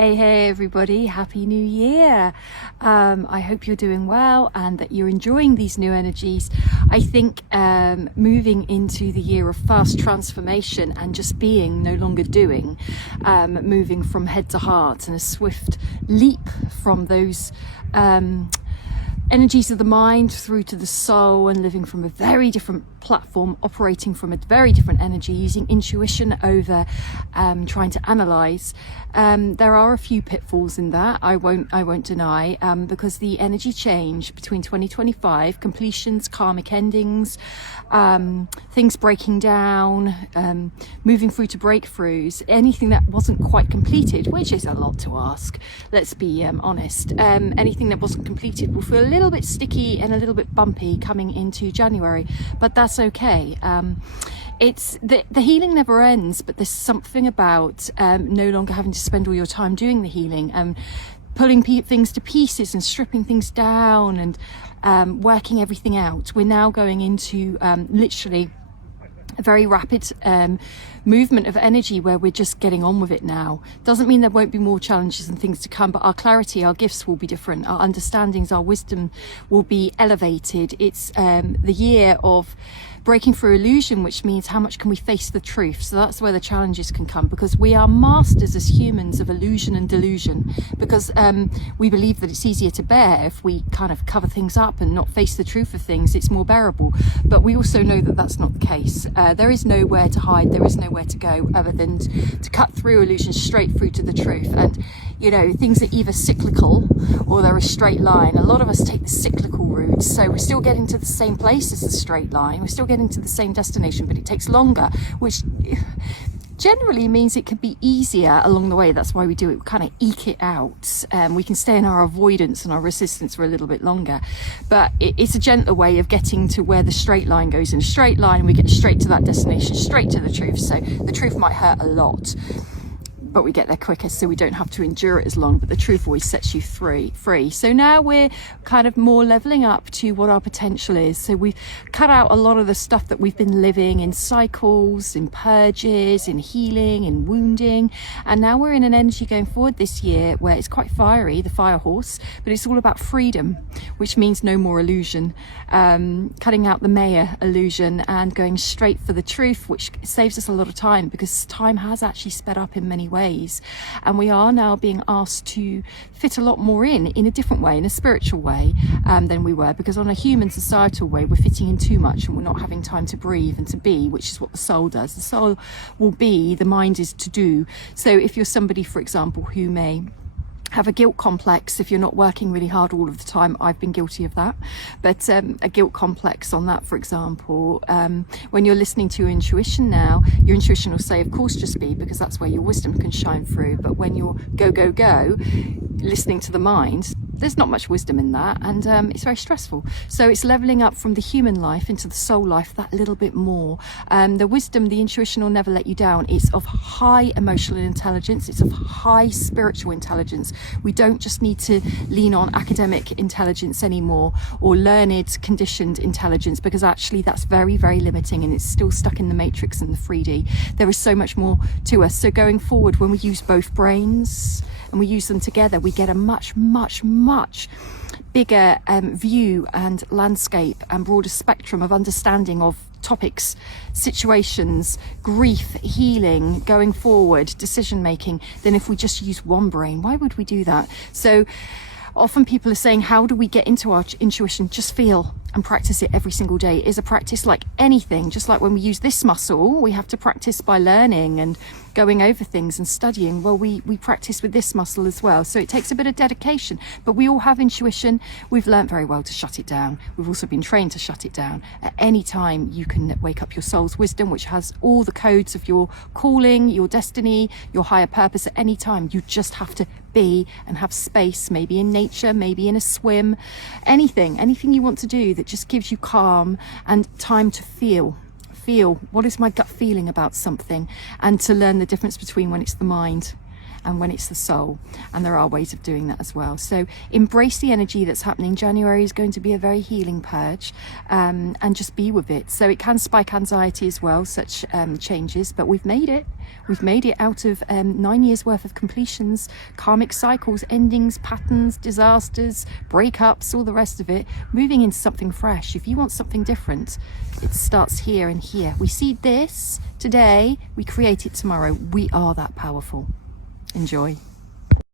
Hey everybody, Happy New Year. I hope you're doing well and that you're enjoying these new energies. I think moving into the year of fast transformation and just being, no longer doing, moving from head to heart and a swift leap from those energies of the mind through to the soul, and living from a very different platform, operating from a very different energy, using intuition over trying to analyze. There are a few pitfalls in that, I won't deny, because the energy change between 2025, completions, karmic endings, things breaking down, moving through to breakthroughs, anything that wasn't quite completed, which is a lot to ask, let's be honest. Anything that wasn't completed will feel a little bit sticky and a little bit bumpy coming into January, but that's okay. It's the healing never ends, but there's something about no longer having to spend all your time doing the healing and pulling things to pieces and stripping things down and working everything out. We're now going into literally a very rapid movement of energy where we're just getting on with it now. Doesn't mean there won't be more challenges and things to come, but our clarity, our gifts will be different, our understandings, our wisdom will be elevated. It's the year of breaking through illusion, which means how much can we face the truth. So that's where the challenges can come, because we are masters as humans of illusion and delusion, because we believe that it's easier to bear if we kind of cover things up and not face the truth of things. It's more bearable, but we also know that that's not the case. There is nowhere to hide, there is nowhere to go other than to cut through illusion straight through to the truth. And you know, things are either cyclical or they're a straight line. A lot of us take the cyclical route, so we're still getting to the same place as the straight line, we're still getting to the same destination, but it takes longer, which generally means it could be easier along the way. That's why we do it. We kind of eke it out. We can stay in our avoidance and our resistance for a little bit longer, but it's a gentler way of getting to where the straight line goes in a straight line, and we get straight to that destination, straight to the truth. So the truth might hurt a lot, but we get there quicker, so we don't have to endure it as long, but the truth always sets you free. So now we're kind of more leveling up to what our potential is. So we've cut out a lot of the stuff that we've been living in cycles, in purges, in healing, in wounding, and now we're in an energy going forward this year where it's quite fiery, the fire horse, but it's all about freedom, which means no more illusion, cutting out the Maya illusion and going straight for the truth, which saves us a lot of time, because time has actually sped up in many ways. And we are now being asked to fit a lot more in a different way, in a spiritual way, than we were, because on a human societal way we're fitting in too much and we're not having time to breathe and to be, which is what the soul does. The soul will be, the mind is to do. So if you're somebody, for example, who may have a guilt complex if you're not working really hard all of the time, I've been guilty of that, but a guilt complex on that, for example, when you're listening to your intuition now, your intuition will say, of course, just be, because that's where your wisdom can shine through. But when you're go listening to the mind, there's not much wisdom in that, and it's very stressful. So it's leveling up from the human life into the soul life that little bit more. The wisdom, the intuition will never let you down. It's of high emotional intelligence, it's of high spiritual intelligence. We don't just need to lean on academic intelligence anymore, or learned, conditioned intelligence, because actually that's very, very limiting, and it's still stuck in the matrix and the 3D. There is so much more to us. So going forward, when we use both brains and we use them together, we get a much bigger view and landscape and broader spectrum of understanding of topics, situations, grief, healing, going forward, decision making, than if we just use one brain. Why would we do that? So often people are saying, how do we get into our intuition? Just feel and practice it every single day. It is a practice like anything. Just like when we use this muscle, we have to practice by learning and going over things and studying. Well, we practice with this muscle as well. So it takes a bit of dedication, but we all have intuition. We've learned very well to shut it down. We've also been trained to shut it down. At any time you can wake up your soul's wisdom, which has all the codes of your calling, your destiny, your higher purpose. At any time, you just have to be and have space, maybe in nature, maybe in a swim, anything you want to do that just gives you calm and time to feel what is my gut feeling about something, and to learn the difference between when it's the mind and when it's the soul. And there are ways of doing that as well. So embrace the energy that's happening. January is going to be a very healing purge, and just be with it. So it can spike anxiety as well, such changes, but we've made it. We've made it out of 9 years worth of completions, karmic cycles, endings, patterns, disasters, breakups, all the rest of it, moving into something fresh. If you want something different, it starts here and here. We see this today, we create it tomorrow. We are that powerful. Enjoy.